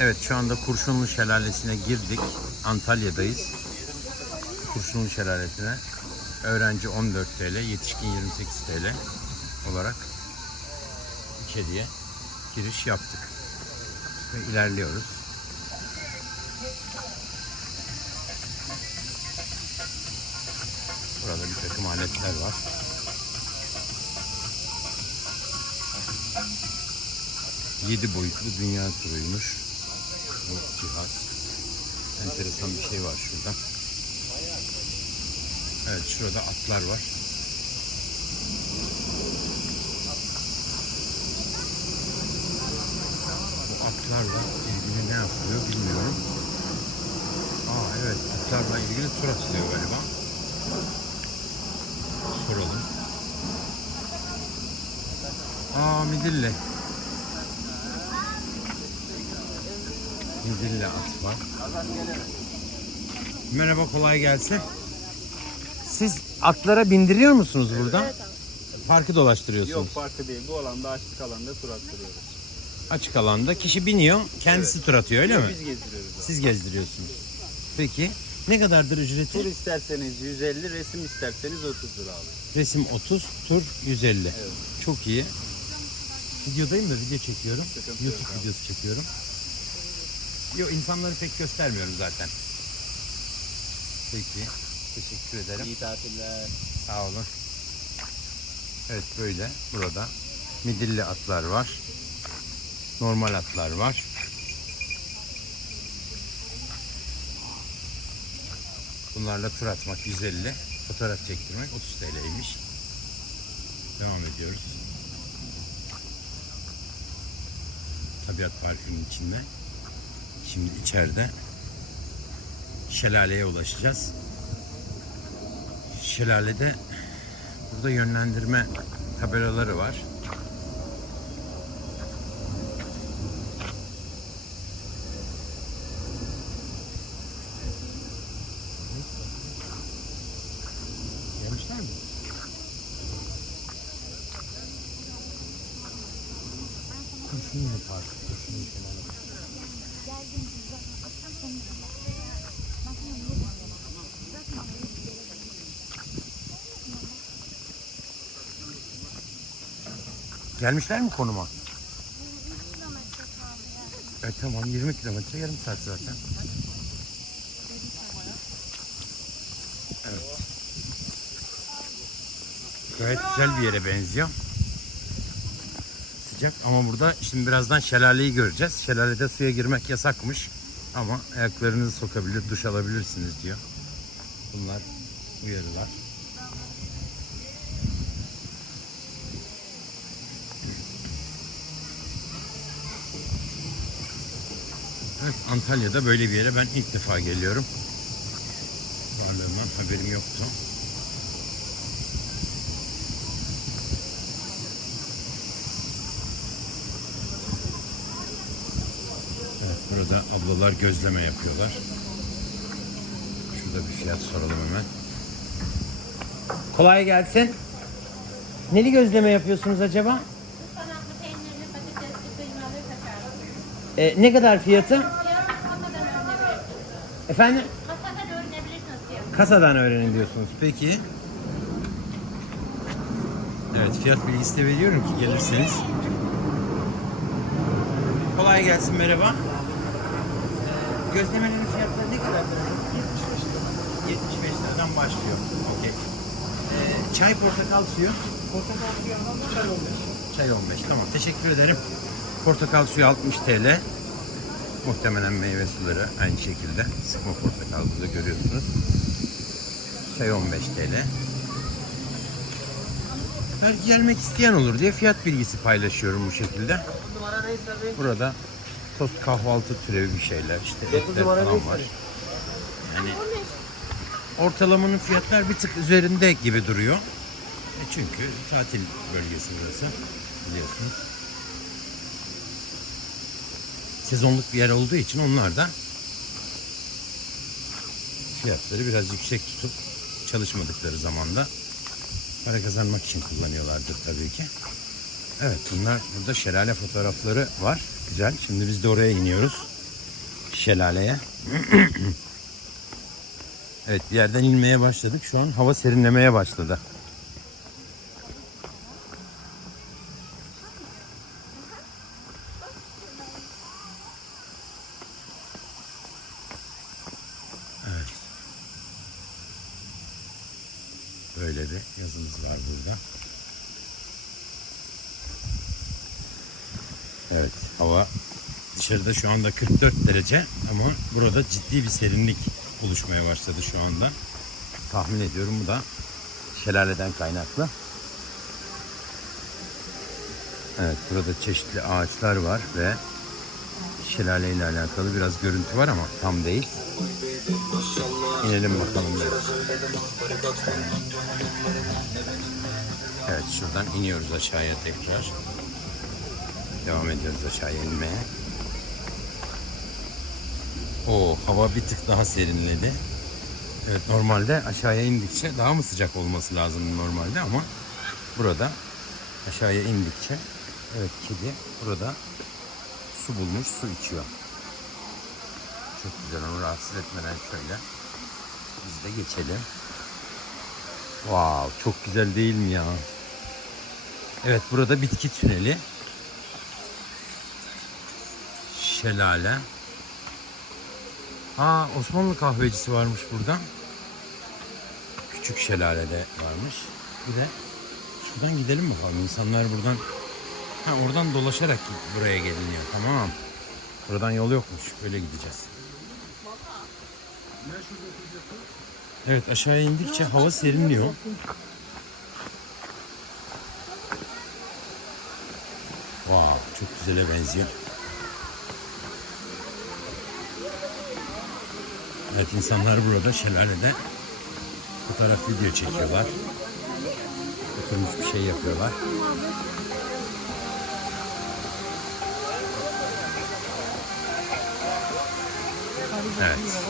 Evet şu anda Kurşunlu Şelalesi'ne girdik. Antalya'dayız. Kurşunlu Şelalesi'ne öğrenci 14 TL, yetişkin 28 TL olarak içeriye giriş yaptık. Ve ilerliyoruz. Burada bir takım aletler var. Yedi boyutlu dünya turuymuş bu cihaz. Enteresan bir şey var şurada. Evet şurada atlar var. Bu atlarla ilgili ne yapılıyor bilmiyorum. Aa evet atlarla ilgili tur atılıyor galiba. Soralım. Aa midilli. Midilli at var. Merhaba kolay gelsin. Siz atlara bindiriyor musunuz burada? Parkı dolaştırıyorsunuz. Yok farkı değil. Bu alanda açık alanda tur attırıyoruz. Açık alanda kişi biniyor, kendisi tur atıyor öyle mi? Biz gezdiriyoruz. abi. Siz gezdiriyorsunuz. Peki ne kadardır ücreti? Tur isterseniz 150, resim isterseniz 30 lira abi. Resim 30, tur 150. Evet. Çok iyi. Videodayım da video çekiyorum. Sıkıntı YouTube abi. videosu çekiyorum. Yok insanları pek göstermiyorum zaten. Peki. Teşekkür ederim. İyi tatiller. Sağ olun. Evet böyle burada midilli atlar var. Normal atlar var. Bunlarla tur atmak 150. Fotoğraf çektirmek 30 TL'ymiş. Devam ediyoruz. Tabiat Parkı'nın içinde. Şimdi içeride şelaleye ulaşacağız. Şelalede burada yönlendirme tabelaları var. Gelmişler mi konuma? Evet tamam 20 kilometre yarım saat zaten. Evet. Gayet güzel bir yere benziyor. Sıcak ama burada şimdi birazdan şelaleyi göreceğiz. Şelalede suya girmek yasakmış. Ama ayaklarınızı sokabilir, duş alabilirsiniz diyor. Bunlar uyarılar. Evet, Antalya'da böyle bir yere ben ilk defa geliyorum. Varlığından haberim yoktu. Evet, burada ablalar gözleme yapıyorlar. Şurada bir fiyat soralım hemen. Kolay gelsin. Neli gözleme yapıyorsunuz acaba? Ispanaklı, peynirli, patatesli, kıymalı, kaşarlı. E, ne kadar fiyatı? Efendim? Kasadan öğrenebilirsiniz fiyatı. Kasadan öğrenin diyorsunuz. Peki. Evet fiyat bilgisi de veriyorum ki gelirseniz. Kolay gelsin merhaba. Ee, Gözlemelerin fiyatları ne kadar? 75 lira. 75 liradan başlıyor. Okey. Ee, çay portakal suyu? Portakal suyu çay 15. Çay 15 tamam teşekkür ederim. Portakal suyu 60 TL. Muhtemelen meyve suları aynı şekilde. Sıkma portakal burada görüyorsunuz. Çay 15 TL. Belki gelmek isteyen olur diye fiyat bilgisi paylaşıyorum bu şekilde. Burada tost kahvaltı türevi bir şeyler işte etler falan var. Yani ortalamanın fiyatlar bir tık üzerinde gibi duruyor. E çünkü tatil bölgesi burası biliyorsunuz. Sezonluk bir yer olduğu için onlar da fiyatları biraz yüksek tutup çalışmadıkları zamanda para kazanmak için kullanıyorlardır tabii ki. Evet bunlar burada şelale fotoğrafları var. Güzel. Şimdi biz de oraya iniyoruz. şelaleye. evet bir yerden inmeye başladık. Şu an hava serinlemeye başladı. Böyle bir yazımız var burada. Evet hava dışarıda şu anda 44 derece ama burada ciddi bir serinlik oluşmaya başladı şu anda. Tahmin ediyorum bu da şelaleden kaynaklı. Evet burada çeşitli ağaçlar var ve şelale ile alakalı biraz görüntü var ama tam değil. İnelim bakalım biraz. Evet şuradan iniyoruz aşağıya tekrar. Devam ediyoruz aşağıya inmeye. O hava bir tık daha serinledi. Evet normalde aşağıya indikçe daha mı sıcak olması lazım normalde ama burada aşağıya indikçe evet kedi burada su bulmuş su içiyor. Çok güzel onu rahatsız etmeden şöyle biz de geçelim. Wow çok güzel değil mi ya? Evet burada bitki tüneli. Şelale. Ha Osmanlı kahvecisi varmış burada. Küçük şelalede varmış. Bir de şuradan gidelim bakalım. İnsanlar buradan ha oradan dolaşarak buraya geliniyor. Tamam. Buradan yol yokmuş. Böyle gideceğiz. Evet aşağıya indikçe hava serinliyor. Wow, çok güzele benziyor. Evet insanlar burada şelalede fotoğraf video çekiyorlar. Oturmuş bir şey yapıyorlar. Evet.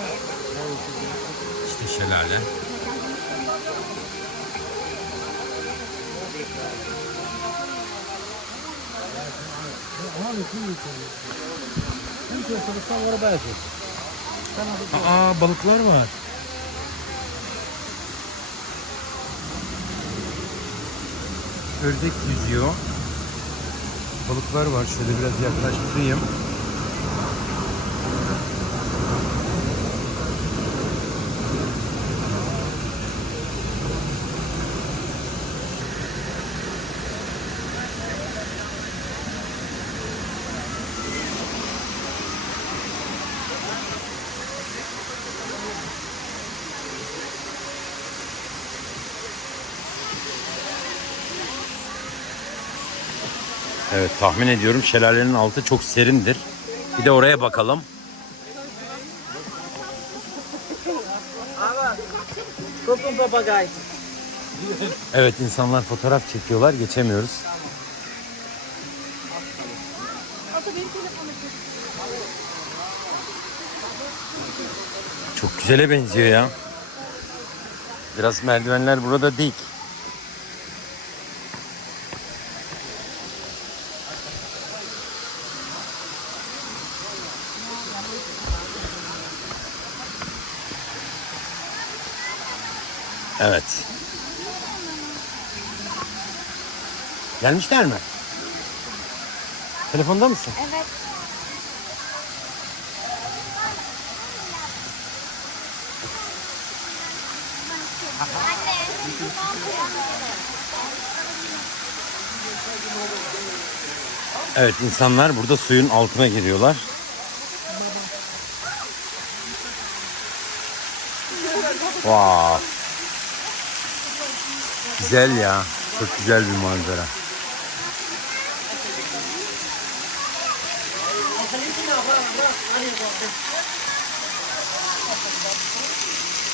Şelale. Aa balıklar var. Ördek yüzüyor. Balıklar var. Şöyle biraz yaklaştırayım. Evet tahmin ediyorum şelalenin altı çok serindir. Bir de oraya bakalım. Evet insanlar fotoğraf çekiyorlar geçemiyoruz. Çok güzele benziyor ya. Biraz merdivenler burada dik. Evet. Gelmişler mi? Telefonda mısın? Evet. Evet insanlar burada suyun altına giriyorlar. Wow. Güzel ya. Çok güzel bir manzara.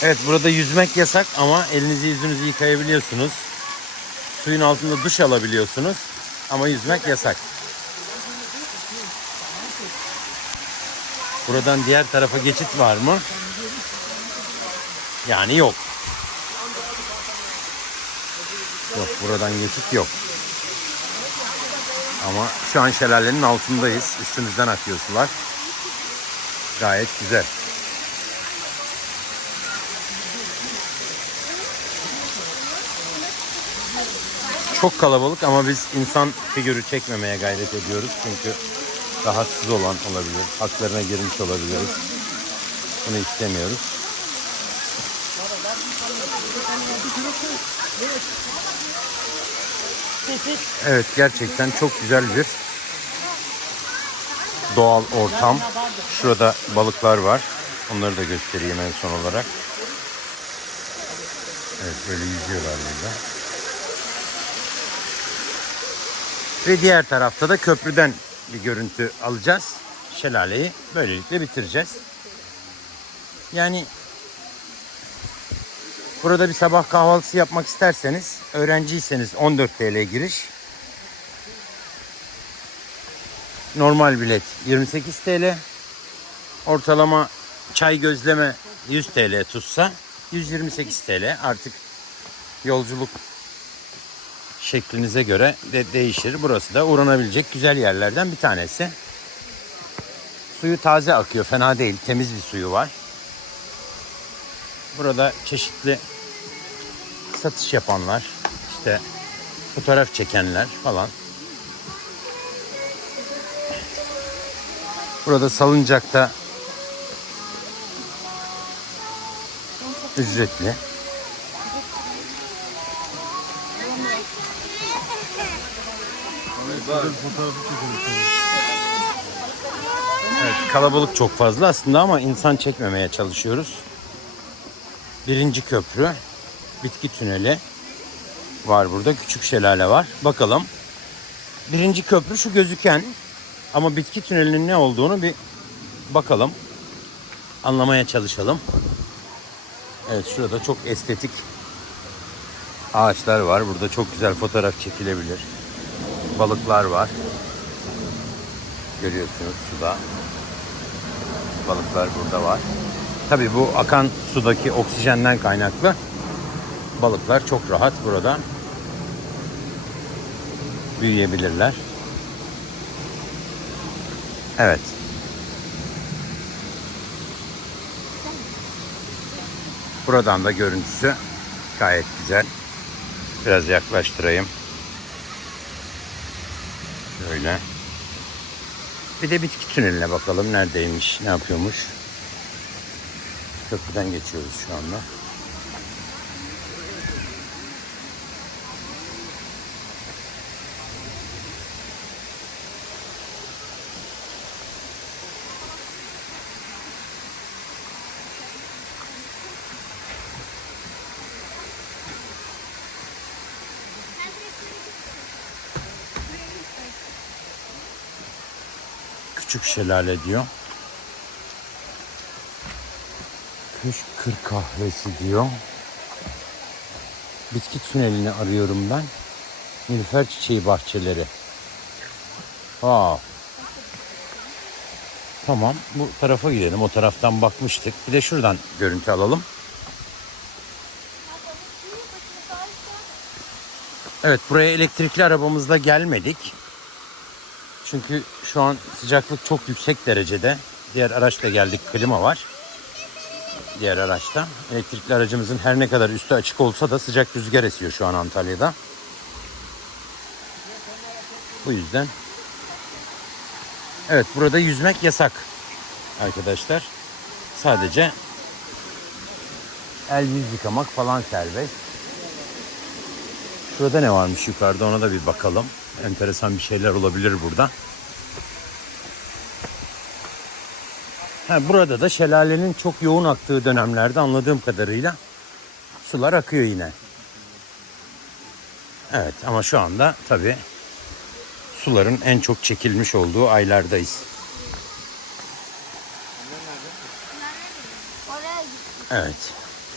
Evet burada yüzmek yasak ama elinizi yüzünüzü yıkayabiliyorsunuz. Suyun altında duş alabiliyorsunuz ama yüzmek yasak. Buradan diğer tarafa geçit var mı? Yani yok. Yok buradan geçit yok. Ama şu an şelalenin altındayız. Üstümüzden akıyor sular. Gayet güzel. Çok kalabalık ama biz insan figürü çekmemeye gayret ediyoruz. Çünkü rahatsız olan olabilir. Haklarına girmiş olabiliriz. Bunu istemiyoruz. Evet gerçekten çok güzel bir doğal ortam. Şurada balıklar var. Onları da göstereyim en son olarak. Evet böyle yüzüyorlar burada. Ve diğer tarafta da köprüden bir görüntü alacağız. Şelaleyi böylelikle bitireceğiz. Yani burada bir sabah kahvaltısı yapmak isterseniz, öğrenciyseniz 14 TL giriş. Normal bilet 28 TL. Ortalama çay gözleme 100 TL tutsa 128 TL. Artık yolculuk şeklinize göre de değişir. Burası da uğranabilecek güzel yerlerden bir tanesi. Suyu taze akıyor. Fena değil. Temiz bir suyu var. Burada çeşitli satış yapanlar, işte fotoğraf çekenler falan. Burada salıncakta ücretli. Evet, kalabalık çok fazla aslında ama insan çekmemeye çalışıyoruz. Birinci köprü, bitki tüneli var burada. Küçük şelale var. Bakalım. Birinci köprü şu gözüken ama bitki tünelinin ne olduğunu bir bakalım. Anlamaya çalışalım. Evet şurada çok estetik ağaçlar var. Burada çok güzel fotoğraf çekilebilir. Balıklar var. Görüyorsunuz suda. Balıklar burada var. Tabii bu akan sudaki oksijenden kaynaklı balıklar çok rahat burada büyüyebilirler. Evet. Buradan da görüntüsü gayet güzel. Biraz yaklaştırayım. Şöyle. Bir de bitki tüneline bakalım neredeymiş, ne yapıyormuş. Köprüden geçiyoruz şu anda. Küçük şelale diyor. Kış kır kahvesi diyor. Bitki tünelini arıyorum ben. Nilüfer çiçeği bahçeleri. Aa. Tamam bu tarafa gidelim. O taraftan bakmıştık. Bir de şuradan görüntü alalım. Evet buraya elektrikli arabamızla gelmedik. Çünkü şu an sıcaklık çok yüksek derecede. Diğer araçla geldik. Klima var. Diğer araçta. Elektrikli aracımızın her ne kadar üstü açık olsa da sıcak rüzgar esiyor şu an Antalya'da. Bu yüzden. Evet burada yüzmek yasak. Arkadaşlar. Sadece el yüz yıkamak falan serbest. Şurada ne varmış yukarıda ona da bir bakalım. Enteresan bir şeyler olabilir burada. Ha, burada da şelalenin çok yoğun aktığı dönemlerde anladığım kadarıyla sular akıyor yine. Evet ama şu anda tabii suların en çok çekilmiş olduğu aylardayız. Evet.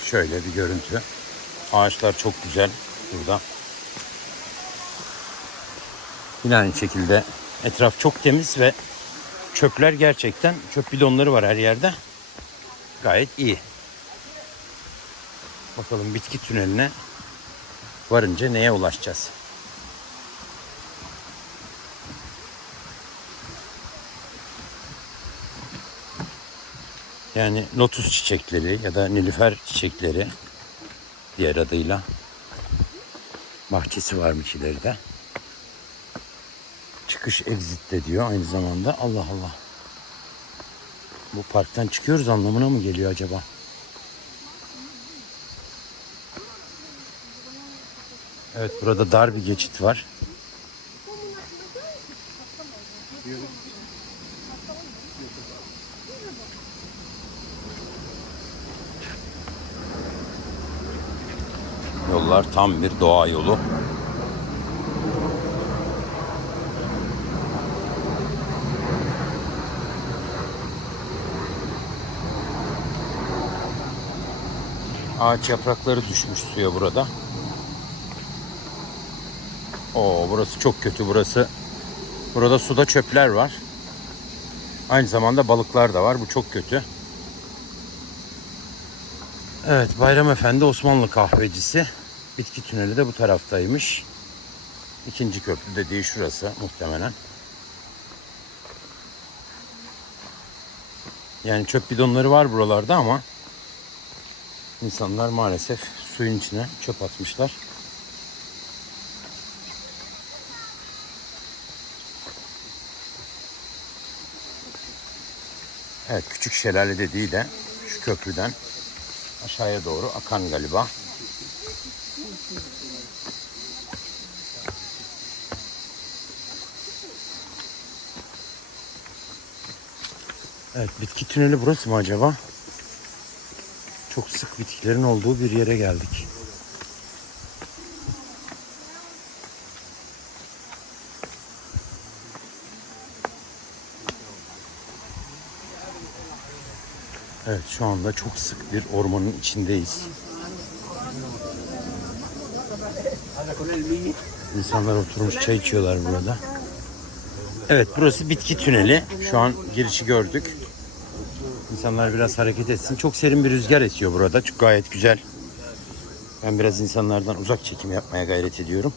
Şöyle bir görüntü. Ağaçlar çok güzel burada. Yine aynı şekilde etraf çok temiz ve çöpler gerçekten çöp bidonları var her yerde. Gayet iyi. Bakalım bitki tüneline varınca neye ulaşacağız? Yani lotus çiçekleri ya da nilüfer çiçekleri diğer adıyla bahçesi varmış ileride. Çıkış exit de diyor aynı zamanda. Allah Allah. Bu parktan çıkıyoruz anlamına mı geliyor acaba? Evet burada dar bir geçit var. Yollar tam bir doğa yolu. Ağaç yaprakları düşmüş suya burada. Oo burası çok kötü burası. Burada suda çöpler var. Aynı zamanda balıklar da var. Bu çok kötü. Evet Bayram Efendi Osmanlı kahvecisi. Bitki tüneli de bu taraftaymış. İkinci köprü dediği şurası muhtemelen. Yani çöp bidonları var buralarda ama insanlar maalesef suyun içine çöp atmışlar. Evet küçük şelale dediği de şu köprüden aşağıya doğru akan galiba. Evet bitki tüneli burası mı acaba? Çok sık bitkilerin olduğu bir yere geldik. Evet şu anda çok sık bir ormanın içindeyiz. İnsanlar oturmuş çay içiyorlar burada. Evet burası bitki tüneli. Şu an girişi gördük. İnsanlar biraz hareket etsin. Çok serin bir rüzgar esiyor burada. Çok gayet güzel. Ben biraz insanlardan uzak çekim yapmaya gayret ediyorum.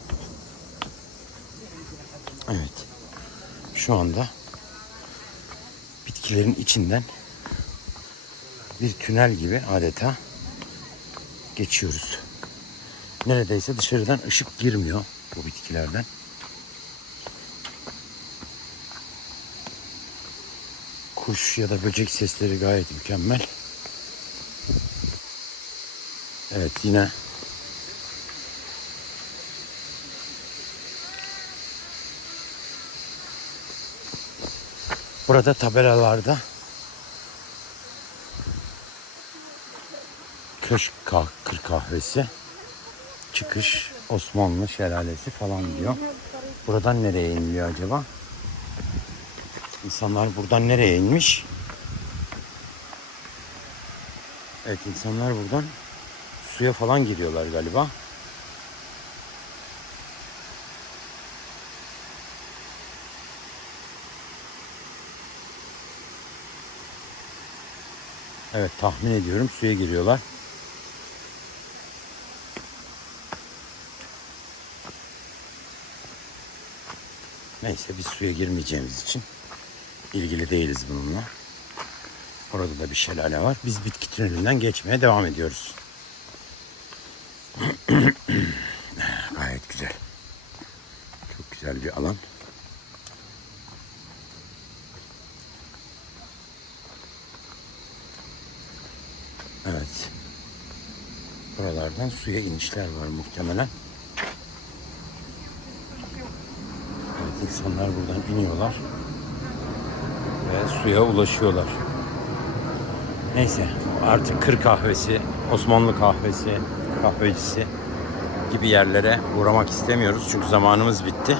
Evet. Şu anda bitkilerin içinden bir tünel gibi adeta geçiyoruz. Neredeyse dışarıdan ışık girmiyor bu bitkilerden. Kuş ya da böcek sesleri gayet mükemmel. Evet yine Burada tabelalarda Köşk kır kahvesi çıkış Osmanlı şelalesi falan diyor. Buradan nereye iniliyor acaba? İnsanlar buradan nereye inmiş? Evet insanlar buradan suya falan giriyorlar galiba. Evet tahmin ediyorum suya giriyorlar. Neyse biz suya girmeyeceğimiz için ilgili değiliz bununla. Orada da bir şelale var. Biz bitki tünelinden geçmeye devam ediyoruz. Gayet güzel. Çok güzel bir alan. Evet. Buralardan suya inişler var muhtemelen. Evet insanlar buradan iniyorlar ve suya ulaşıyorlar. Neyse artık kır kahvesi, Osmanlı kahvesi, kahvecisi gibi yerlere uğramak istemiyoruz çünkü zamanımız bitti.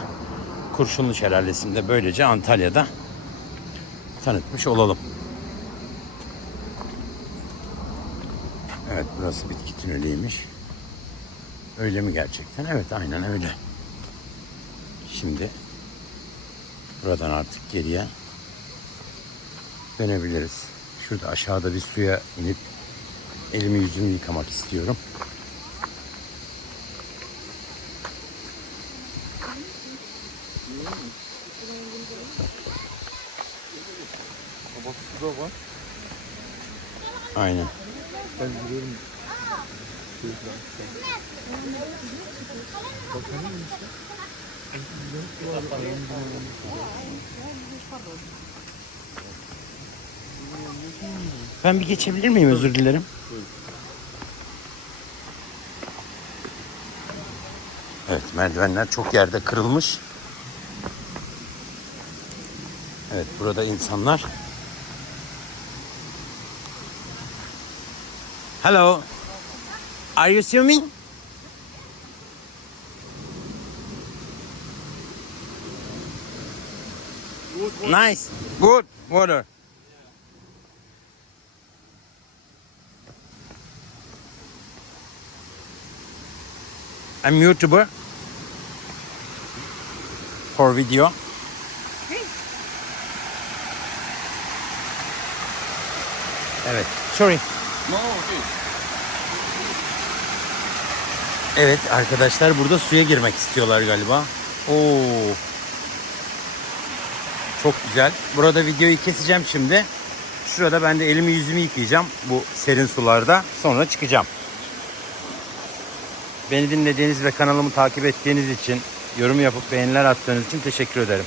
Kurşunlu Şelalesi'nde böylece Antalya'da tanıtmış olalım. Evet burası bitki tüneliymiş. Öyle mi gerçekten? Evet aynen öyle. Şimdi buradan artık geriye dönebiliriz. Şurada aşağıda bir suya inip elimi yüzümü yıkamak istiyorum. Bak suda var. Aynen. Ben bir geçebilir miyim? Özür dilerim. Evet merdivenler çok yerde kırılmış. Evet burada insanlar. Hello. Are you swimming? Nice. Good water. I'm YouTuber for video. Evet. Sorry. Evet arkadaşlar burada suya girmek istiyorlar galiba. Oo. Çok güzel. Burada videoyu keseceğim şimdi. Şurada ben de elimi yüzümü yıkayacağım bu serin sularda. Sonra çıkacağım. Beni dinlediğiniz ve kanalımı takip ettiğiniz için, yorum yapıp beğeniler attığınız için teşekkür ederim.